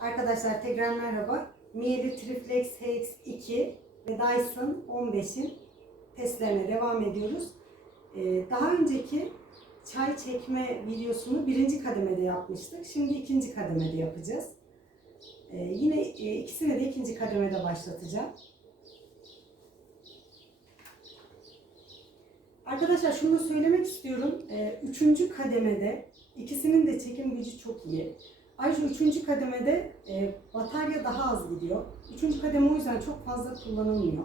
Arkadaşlar tekrar merhaba. Miele Triflex HX2 ve Dyson 15'in testlerine devam ediyoruz. Ee, daha önceki çay çekme videosunu birinci kademede yapmıştık. Şimdi ikinci kademede yapacağız. Ee, yine e, ikisini de ikinci kademede başlatacağım. Arkadaşlar şunu söylemek istiyorum. Ee, üçüncü kademede ikisinin de çekim gücü çok iyi. Ayrıca üçüncü kademede e, batarya daha az gidiyor. Üçüncü kademe o yüzden çok fazla kullanılmıyor.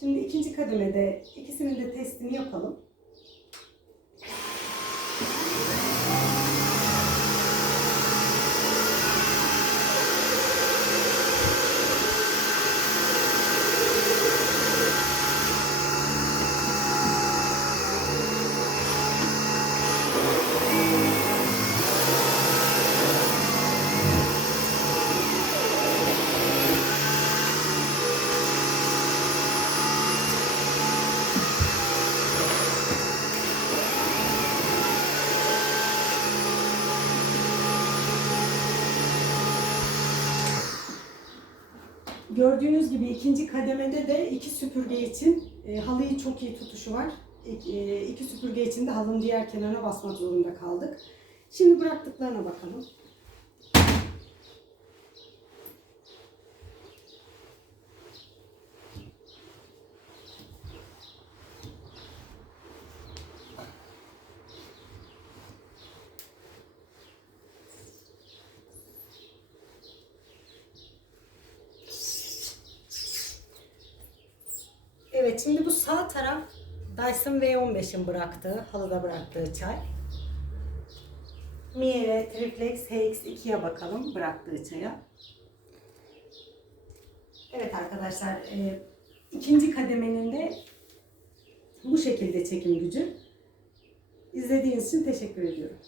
Şimdi ikinci kademede ikisinin de testini yapalım. Gördüğünüz gibi ikinci kademede de iki süpürge için e, halıyı çok iyi tutuşu var. İki, e, iki süpürge için de halının diğer kenarına basmak zorunda kaldık. Şimdi bıraktıklarına bakalım. Evet şimdi bu sağ taraf Dyson V15'in bıraktığı, halıda bıraktığı çay. Miele Triflex HX2'ye bakalım bıraktığı çaya. Evet arkadaşlar e, ikinci kademenin de bu şekilde çekim gücü. İzlediğiniz için teşekkür ediyorum.